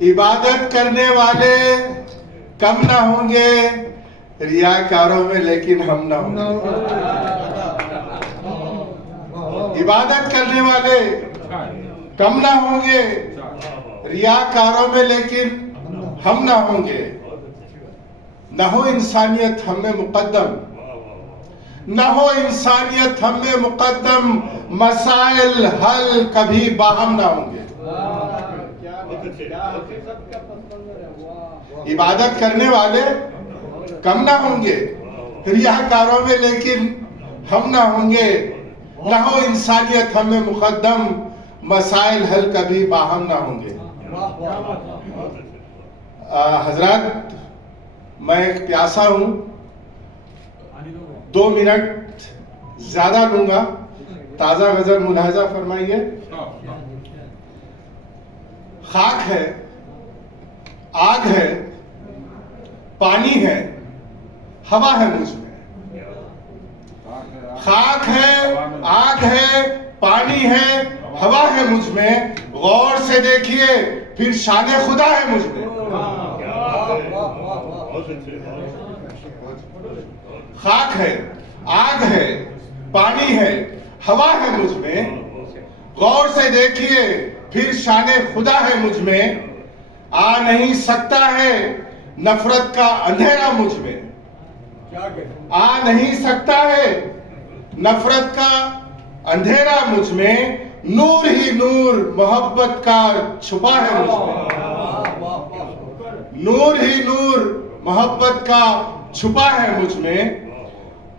इबादत करने वाले कम ना होंगे रियाकारों में, लेकिन हम ना होंगे। इबादत करने वाले कम ना होंगे रियाकारों में, लेकिन हम ना होंगे। न हो इंसानियत हम में मुकद्दम, न हो इंसानियत हम में मुकद्दम, मसाइल हल कभी बाहम ना होंगे। इबादत करने वाले कम ना होंगे रियाकारों में, लेकिन हम ना होंगे। न हो इंसानियत हम में मुकद्दम, मसाइल हल कभी बाहम ना होंगे। हजरत, मैं एक प्यासा हूं, 2 मिनट ज्यादा लूंगा। ताजा गजल मुलाहजा फरमाइए। खाक है, आग है, पानी है, हवा है मुझ में। खाक है, आग है, पानी है, हवा है मुझ में। गौर से देखिए फिर शान खुदा है मुझ में। खाक है, आग है, पानी है, हवा है मुझ में। गौर से देखिए फिर शान खुदा है मुझ में। आ नहीं सकता है नफरत का अंधेरा मुझ में। आ नहीं सकता है नफरत का अंधेरा मुझ में। नूर ही नूर मोहब्बत का छुपा है मुझ में। नूर ही नूर मोहब्बत का छुपा है मुझ में।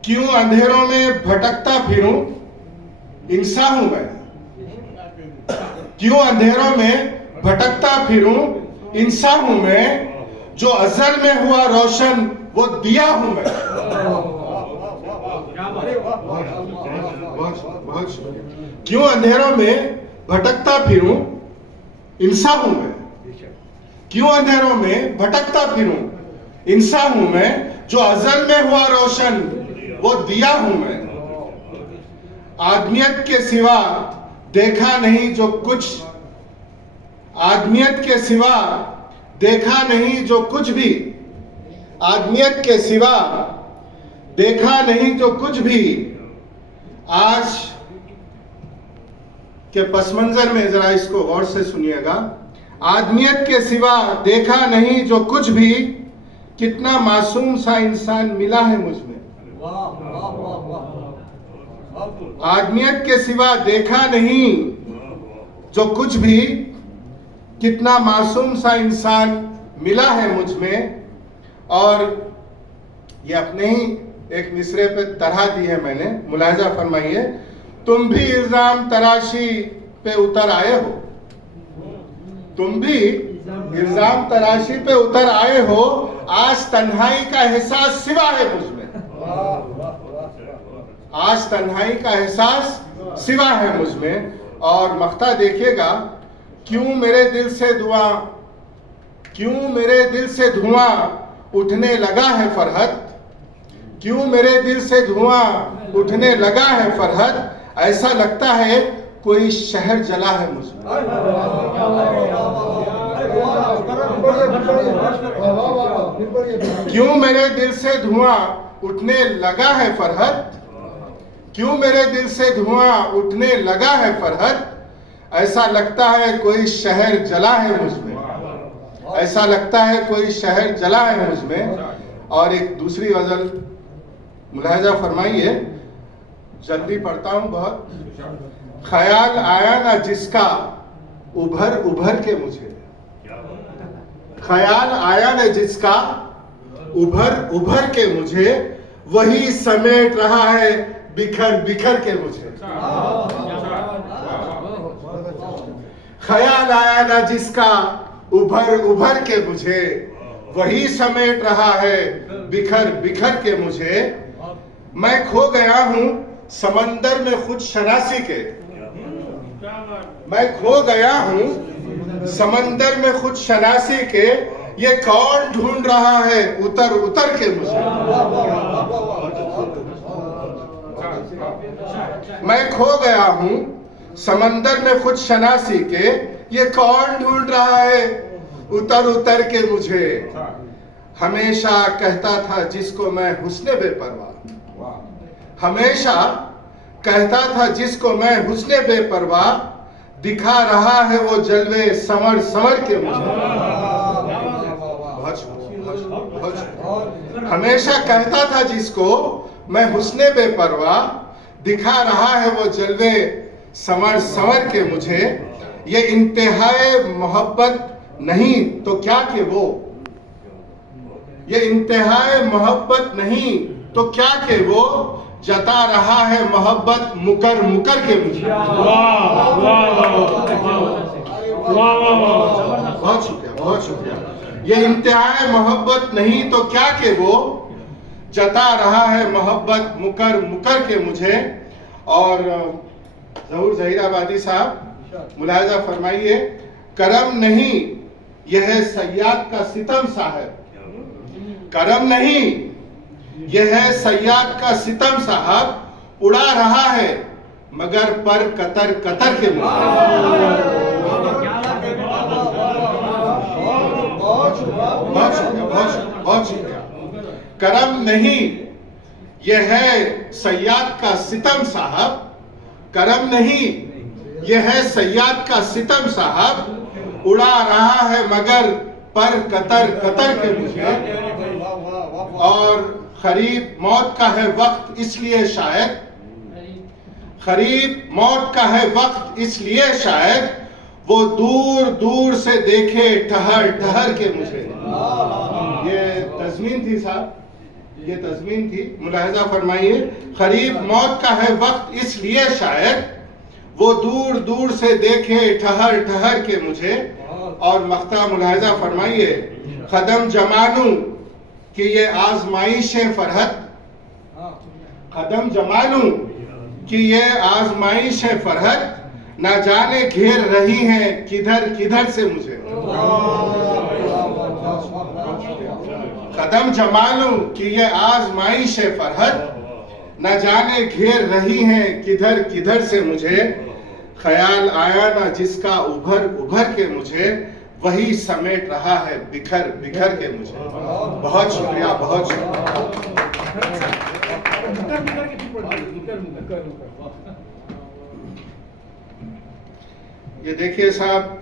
क्यों अंधेरों में भटकता फिरूं, इंसान हूं मैं। क्यों अंधेरों में भटकता फिरूं, इंसान हूं मैं। जो अज़ल में हुआ रोशन वो दिया हूं मैं। क्यों अंधेरों में भटकता फिरूं, इंसान हूं मैं। क्यों अंधेरों में भटकता फिरूं, इंसान हूं मैं। जो अज़ल में हुआ रोशन वो दिया हूं मैं। आदमियत के सिवा देखा नहीं जो कुछ, आदमियत के सिवा देखा नहीं जो कुछ भी। आदमियत के सिवा देखा नहीं जो कुछ भी। आज के पस मंजर में जरा इसको गौर से सुनिएगा। आदमियत के सिवा देखा नहीं जो कुछ भी। कितना मासूम सा इंसान मिला है मुझ में। आदमियत के सिवा देखा नहीं जो कुछ भी। कितना मासूम सा इंसान मिला है मुझ में। और ये अपने ही एक मिसरे पे तरह दी है मैंने, मुलाहिजा फरमाइए। तुम भी इल्जाम तराशी पे उतर आए हो। तुम भी इल्जाम तराशी पे उतर आए हो। आज तन्हाई का एहसास सिवा है मुझ में। आज तन्हाई का एहसास सिवा है मुझ में। और मख्ता देखिएगा। क्यों मेरे दिल से धुआं, क्यों मेरे दिल से धुआं उठने लगा है फरहत। क्यों मेरे दिल से धुआं उठने लगा है फरहत। ऐसा लगता है कोई शहर जला है मुझ में। क्यों मेरे दिल से धुआं उठने लगा है फरहत। क्यों मेरे दिल से धुआं उठने लगा है फरहत। ऐसा लगता है कोई शहर जला है मुझ में। ऐसा लगता है कोई शहर जला है मुझ में। और एक दूसरी गजल मुलाहिजा फरमाइए, जल्दी पढ़ता हूं बहुत। ख्याल आया ना जिसका उभर उभर के मुझे। ख्याल आया ना जिसका उभर उभर के मुझे। वही समेट रहा है बिखर बिखर के मुझे। ख्याल आया ना जिसका उभर उभर के मुझे। वही समेट रहा है बिखर बिखर के मुझे। मैं खो गया हूं समंदर में खुद शनासी के। मैं खो गया हूं समंदर में खुद शनासी के। ये कौन ढूंढ रहा है उतर उतर के मुझे। मैं खो गया हूं समंदर में खुद शनासी के। ये कौन ढूंढ रहा है उतर उतर के मुझे हमेशा कहता था जिसको मैं हुस्ने बेपरवाह, हमेशा कहता था जिसको मैं हुस्ने बेपरवाह, दिखा रहा है वो जलवे समर समर के मुझे। हमेशा कहता था जिसको मैं हुस्ने बेपरवाह, दिखा रहा है वो जलवे समर समर के मुझे। ये इंतहाए मोहब्बत नहीं तो क्या के वो, ये इंतहाए मोहब्बत नहीं तो क्या के वो, जता रहा है मोहब्बत मुकर मुकर के मुझे। बहुत शुक्रिया, बहुत शुक्रिया। ये इंतहाए मोहब्बत नहीं तो क्या के वो, जता रहा है मोहब्बत मुकर मुकर के मुझे। और ज़हूर ज़हीराबादी साहब मुलाहिज़ा फरमाइए, करम नहीं यह सयाद का सितम साहब, करम नहीं यह सयाद का सितम साहब, उड़ा रहा है मगर पर कतर कतर के मुझे। बहुत शुक्रिया। करम नहीं यह है सयाद का सितम साहब, करम नहीं यह है सयाद का सितम साहब, उड़ा रहा है मगर पर कतर कतर के मुझे। और करीब मौत का है वक्त इसलिए शायद, करीब मौत का है वक्त इसलिए शायद, वो दूर दूर से देखे ठहर ठहर के मुझे। ये तज़मीन थी साहब, ये तज़मीन थी, मुलाहिज़ा फरमाइए। करीब मौत का है वक्त इसलिए शायद, वो दूर दूर से देखे ठहर ठहर के मुझे। और मख्ता मुलाहिज़ा फरमाइए, कदम जमानू कि ये आजमाइश फरहत, कदम जमानू कि ये आजमाइश फरहत, ना जाने घेर रही है किधर किधर से मुझे। कदम जमानू कि ये आजमाइश फरहत, न जाने घेर रही है किधर किधर से मुझे। ख्याल आया ना जिसका उभर उभर के मुझे, वही समेट रहा है बिखर बिखर के मुझे। बहुत शुक्रिया, बहुत शुक्रिया। ये देखिए साहब,